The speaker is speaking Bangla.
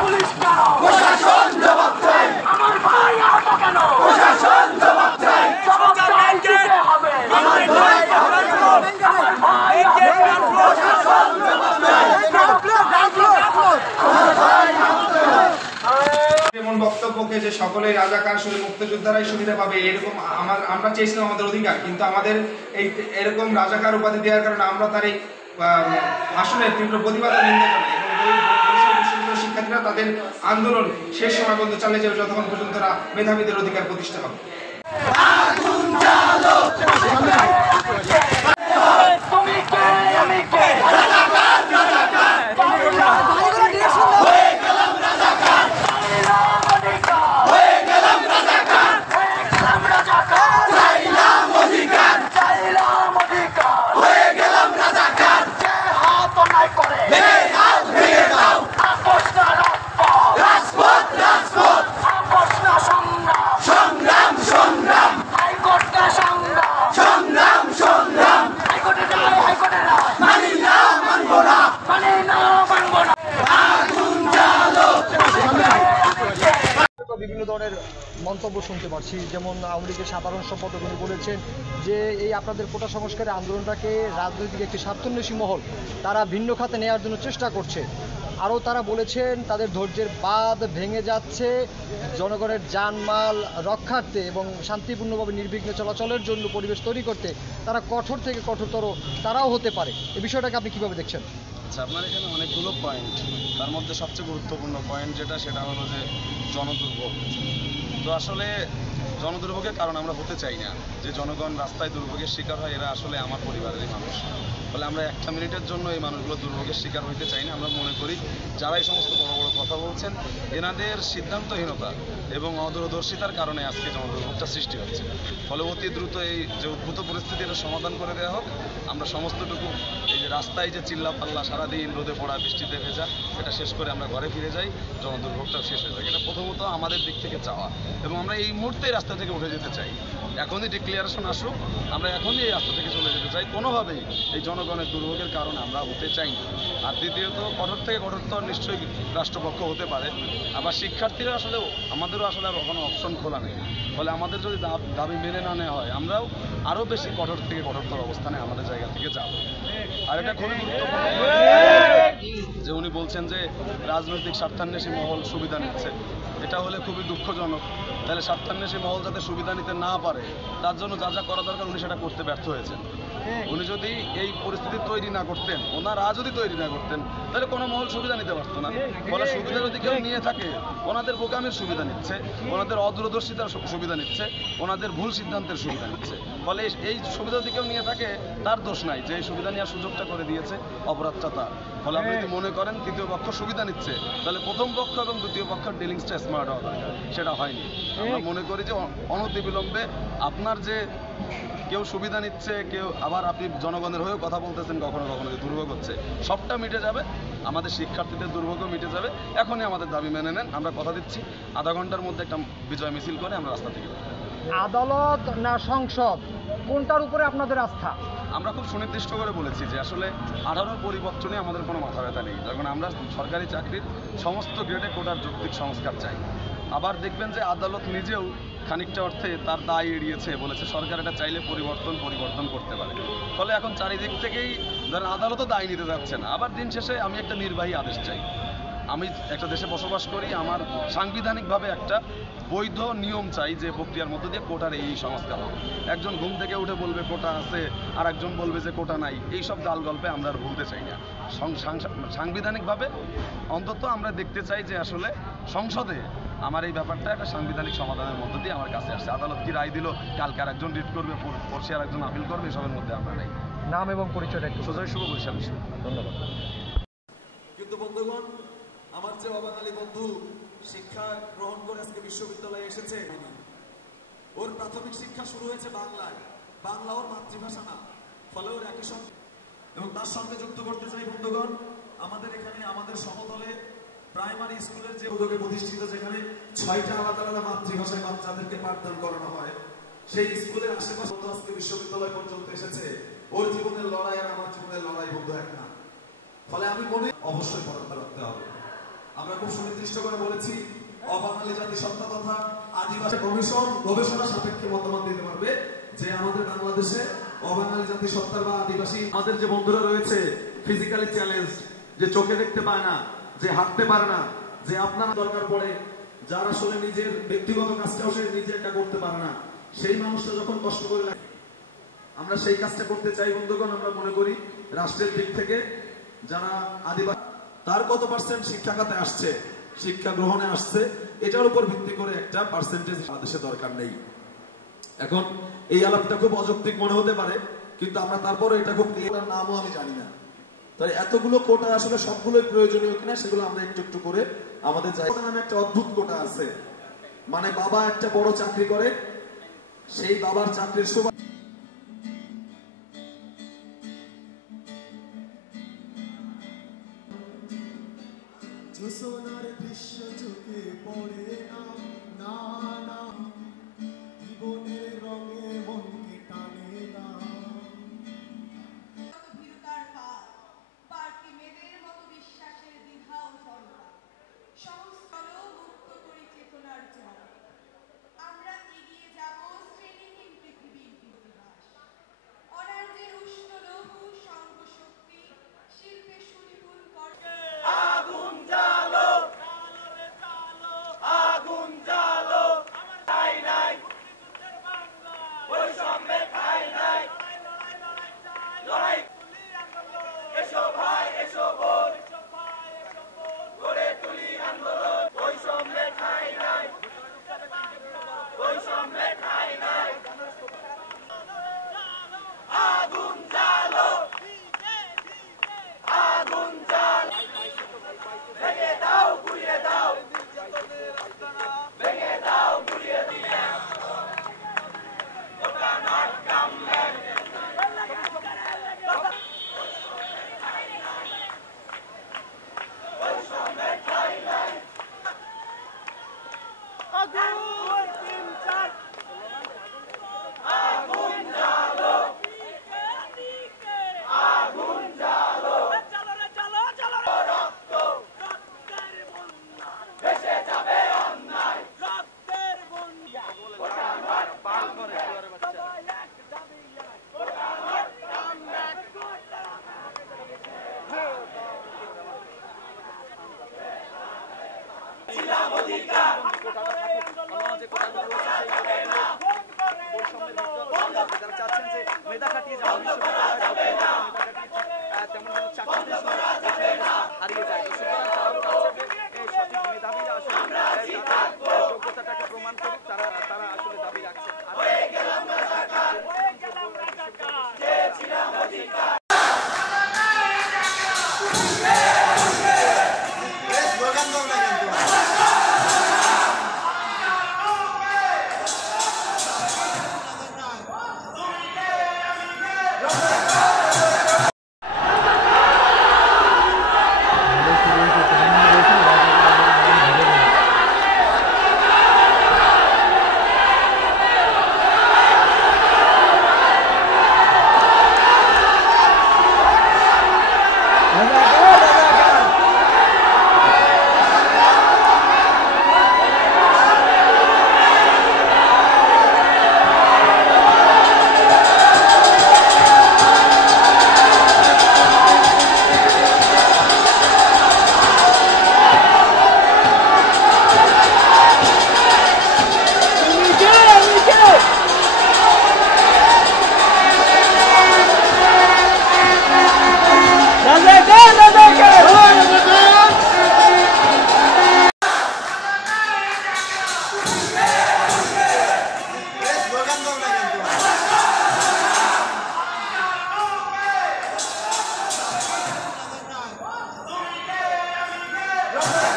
পুলিশ কেন? প্রশাসন জবাব চাই। আমার ভাই আহত কেন? প্রশাসন জবাব চাই। জবাব দিতে হবে। আমার ভাই আহত কেন? আমার ভাই প্রশাসন জবাব চাই। এমন বক্তব্যকে যে সকলেই রাজাকার শুধু মুক্তিযোদ্ধারাই সুবিধা পাবে এরকম আমরা চেয়েছিলাম আমাদের অধিকার, কিন্তু আমাদের এরকম রাজাকার উপাধি দেওয়ার কারণে আমরা তার এই ভাষণের তীব্র প্রতিবাদ ও নিন্দা জানাই এবং বিশ্ববিদ্যালয়ের শিক্ষার্থীরা তাদের আন্দোলন শেষ সময় পর্যন্ত চালিয়ে যাবে যতক্ষণ পর্যন্ত তারা মেধাবীদের অধিকার প্রতিষ্ঠা হবে। বিভিন্ন ধরনের মন্তব্য শুনতে পাচ্ছি, যেমন আওয়ামী লীগের সাধারণ সম্পাদক উনি বলেছেন যে এই আপনাদের কোটা সংস্কারের আন্দোলনটাকে রাজনৈতিক একটি স্বার্থান্বেষী মহল তারা ভিন্ন খাতে নেওয়ার জন্য চেষ্টা করছে। আরও তারা বলেছেন তাদের ধৈর্যের বাঁধ ভেঙে যাচ্ছে, জনগণের জানমাল রক্ষার্থে এবং শান্তিপূর্ণভাবে নির্বিঘ্নে চলাচলের জন্য পরিবেশ তৈরি করতে তারা কঠোর থেকে কঠোরতর তারাও হতে পারে। এই বিষয়টাকে আপনি কীভাবে দেখছেন? আচ্ছা, আপনার এখানে অনেকগুলো পয়েন্ট, তার মধ্যে সবচেয়ে গুরুত্বপূর্ণ পয়েন্ট সেটা হলো যে জনদুর্ভোগ। তো আসলে জনদুর্ভোগের কারণ আমরা হতে চাই না। যে জনগণ রাস্তায় দুর্ভোগের শিকার হয় এরা আসলে আমার পরিবারেরই মানুষ। ফলে আমরা একটা মিনিটের জন্য এই মানুষগুলো দুর্ভোগের শিকার হইতে চাই না। আমরা মনে করি যারা এই সমস্ত বড় বড় কথা বলছেন এনাদের সিদ্ধান্তহীনতা এবং অদূরদর্শিতার কারণে আজকে জনদুর্ভোগটা সৃষ্টি হচ্ছে। ফলে অতি দ্রুত এই যে উদ্ভূত পরিস্থিতি এটা সমাধান করে দেওয়া হোক। আমরা সমস্তটুকু এই যে রাস্তায় যে চিল্লাপাল্লা সারাদিন রোদে পড়া বৃষ্টিতে ভেজা এটা শেষ করে আমরা ঘরে ফিরে যাই, জনদুর্ভোগটাও শেষ হয়ে যায়। এটা প্রথমত আমাদের দিক থেকে চাওয়া এবং আমরা এই মুহূর্তে রাস্তা থেকে উঠে যেতে চাই। এখনই ডিক্লিয়ারেশন আসুক, আমরা এখনই এই রাস্তা থেকে চলে যেতে চাই। কোনোভাবেই এই জনগণের দুর্ভোগের কারণে আমরা হতে চাই না। আর দ্বিতীয়ত কঠোর থেকে কঠোরতর নিশ্চয়ই রাষ্ট্রপক্ষ হতে পারে। আবার শিক্ষার্থীরা আসলে আমাদেরও আসলে আর কোনো অপশন খোলা নেই। ফলে আমাদের যদি দাবি মেনে না নেওয়া হয় আমরাও আরও বেশি কঠোর থেকে কঠোরতর অবস্থানে আমাদের জায়গা থেকে যাব। আর এটা খুবই গুরুত্বপূর্ণ যে উনি বলছেন যে রাজনৈতিক স্বার্থান্বেষী মহল সুবিধা নিচ্ছে। এটা হলে খুবই দুঃখজনক। তাহলে স্বার্থান্বেষী মহল যাতে সুবিধা নিতে না পারে তার জন্য যা যা করা দরকার উনি সেটা করতে ব্যর্থ হয়েছেন। উনি যদি এই পরিস্থিতি তৈরি না করতেন, ওনারা যদি তৈরি না করতেন তাহলে কোনো মহল সুবিধা নিতে পারতো না। ফলে সুবিধা যদি কেউ নিয়ে থাকে ওনাদের বোকামির সুবিধা নিচ্ছে, ওনাদের অদূরদর্শিতার সুবিধা নিচ্ছে, ওনাদের ভুল সিদ্ধান্তের সুবিধা নিচ্ছে। ফলে এই সুবিধা যদি কেউ নিয়ে থাকে তার দোষ নাই, যে এই সুবিধা নেওয়ার সুযোগটা করে দিয়েছে অপরাধটা তার। ফলে আপনি যদি মনে করেন তৃতীয় পক্ষ সুবিধা নিচ্ছে তাহলে প্রথম পক্ষ এবং দ্বিতীয় পক্ষের ডিলিংসটা স্মার্ট হওয়া দরকার, সেটা হয়নি। আমরা মনে করি যে অনতিবিলম্বে আপনার যে কেউ সুবিধা নিচ্ছে, কেউ আবার আপনি জনগণের হয়েও কথা বলতেছেন কখনো কখনো যে দুর্ভোগ হচ্ছে, সবটা মিটে যাবে। আমাদের শিক্ষার্থীদের দুর্ভোগও মিটে যাবে। এখনই আমাদের দাবি মেনে নেন, আমরা কথা দিচ্ছি আধা ঘন্টার মধ্যে একটা বিজয় মিছিল করে আমরা রাস্তা থেকে। আদালত না সংসদ, কোনটার উপরে আপনাদের আস্থা? আমরা খুব সুনির্দিষ্ট করে বলেছি যে আসলে 18 পরিবর্তনে আমাদের কোনো মাথা ব্যথা নেই। যখন আমরা সরকারি চাকরির সমস্ত গ্রেডে কোটার যৌক্তিক সংস্কার চাই। আবার দেখবেন যে আদালত নিজেও খানিকটা অর্থে তার দায় এড়িয়েছে, বলেছে সরকার এটা চাইলে পরিবর্তন করতে পারে। ফলে এখন চারিদিক থেকেই ধরেন আদালতও দায় নিতে যাচ্ছে না। আবার দিন শেষে আমি একটা নির্বাহী আদেশ চাই। আমি একটা দেশে বসবাস করি, আমার সাংবিধানিকভাবে একটা বৈধ নিয়ম চাই যে প্রক্রিয়ার মধ্য দিয়ে কোটার এই সংস্কার হবে। একজন ঘুম থেকে উঠে বলবে কোটা আছে, আর একজন বলবে যে কোটা নাই। এইসব দাল গল্পে আমরা আর ভুলতে চাই না। সাংবিধানিকভাবে অন্তত আমরা দেখতে চাই যে আসলে সংসদে আমার এই ব্যাপারটা একটা সাংবিধানিক সমাধানের মধ্য দিয়ে আমার কাছে আসছে। আদালত কি রায় দিল, কালকে আর একজন রিট করবে, পরশু আর একজন আপিল করবে, এসবের মধ্যে আমরা নেই। নাম এবং পরিচয়টা একটু। সুজয় শুভ বৈশালী। ধন্যবাদ। কিন্তু বন্ধুগণ, আমার যে অবাঙালি বন্ধু শিক্ষা গ্রহণ করে আজকে বিশ্ববিদ্যালয়ে এসেছে, ওর প্রাথমিক শিক্ষা শুরু হয়েছে বাংলায়। বাংলা ওর মাতৃভাষা না, ফলে ওর একই সঙ্গে এবং তার সঙ্গে যুক্ত করতে চাই বন্ধুগণ, আমাদের এখানে আমাদের সমতলে প্রাইমারি স্কুলের যে উদ্যোগে প্রতিষ্ঠিত, যেখানে 6টা আলাদা আলাদা মাতৃভাষায় বাচ্চাদেরকে পাঠদান করানো হয়, সেই স্কুলের আশেপাশে আজকে বিশ্ববিদ্যালয় পর্যন্ত এসেছে। ওর জীবনের লড়াই আর আমার জীবনের লড়াই বন্ধু এক না। ফলে আমি মনে অবশ্যই পড়াতে রাখতে হবে। আমরা খুব সুনির্দিষ্ট করে বলেছি অবাঙালি জাতিসত্তা তথা আদিবাসী কমিশন গবেষণা সাপেক্ষে মতামত দিতে পারবে যে আমাদের বাংলাদেশে অবাঙালি জাতিসত্তার বা আদিবাসী আমাদের যে বন্ধুরা রয়েছে ফিজিক্যালি চ্যালেঞ্জ, যে চোখে দেখতে পায় না, যে হাঁটতে পারে না, যে আপনার দরকার পড়ে, যার আসলে নিজের ব্যক্তিগত কাজটাও সে নিজে একা করতে পারে না, সেই মানুষটা যখন কষ্ট করে লাগে আমরা সেই কাজটা করতে চাই বন্ধুগণ। আমরা মনে করি রাষ্ট্রের দিক থেকে যারা আদিবাসী তার কত পার্সেন্ট শিক্ষা খাতে আসছে, শিক্ষা গ্রহণে আসছে, এটার উপর ভিত্তি করে একটা পার্সেন্টেজ বাংলাদেশে দরকার নেই। এখন এই আলাপটা খুব অযৌক্তিক মনে হতে পারে, কিন্তু আমরা তারপরে এটা খুব ক্লিয়ার, নামও আমি জানি না। তাই এতগুলো কোটা আসলে সবগুলোই প্রয়োজনীয় কিনা সেগুলো আমরা একটু একটু করে আমাদের জায়গা নামে একটা অদ্ভুত কোটা আছে, মানে বাবা একটা বড় চাকরি করে, সেই বাবার চাকরির সুবাদ সোনার দৃশ্য চোখে পড়ে না, না না জীবনের রঙে মনকে টানে না। ভীরুতার কাল, পার্টি মেয়েদের মতো বিশ্বাসের দ্বিধা ও জড়তা, সহস্রল মুক্ত করি চেতনার জল। আমরা এগিয়ে যাব শ্রেণীহীন পৃথিবীর ইতিহাস। অনার্যের উষ্ণ লঘু সঙ্গ শক্তি শিল্পে সুনিপুণ করবে। আগুন জ্বালো, আগুন জ্বালো, ঠাই নাই, বৈষম্যের ঠাই নাই, লড়াই, এসো ভাই এসো বোন, গড়ে তুলি আন্দোলন, বৈষম্যের ঠাই নাই, বৈষম্যের ঠাই নাই, আগুন জ্বালো, আগুন জ্বালো, ভেঙে দাও গুড়িয়ে দাও, ভেঙে দাও গুড়িয়ে দিয়ে, ওটা নট কাম ব্যাক, বৈষম্যের ঠাই নাই, আগুন তিন চার, আগুন জ্বালো, আগুন জ্বালো, রক্ত, ভেসে যাবে অন্যায়, রক্তের বন্যা, ওটা নট পাল করে সবাই এক দাবি এক, ওটা নট কাম ব্যাক, ছিলাম অধিকার, মেধা খাটিয়ে যাওয়া বিশ্ববিদ্যালয় তেমন চাকরি হারিয়ে যায়। সুতরাং তারাও চাচ্ছে যে এই সঠিক মেধাবীরা আসলে যোগ্যতাটাকে প্রমাণ করুক, তারা আসলে দাবি রাখছে। রক্ত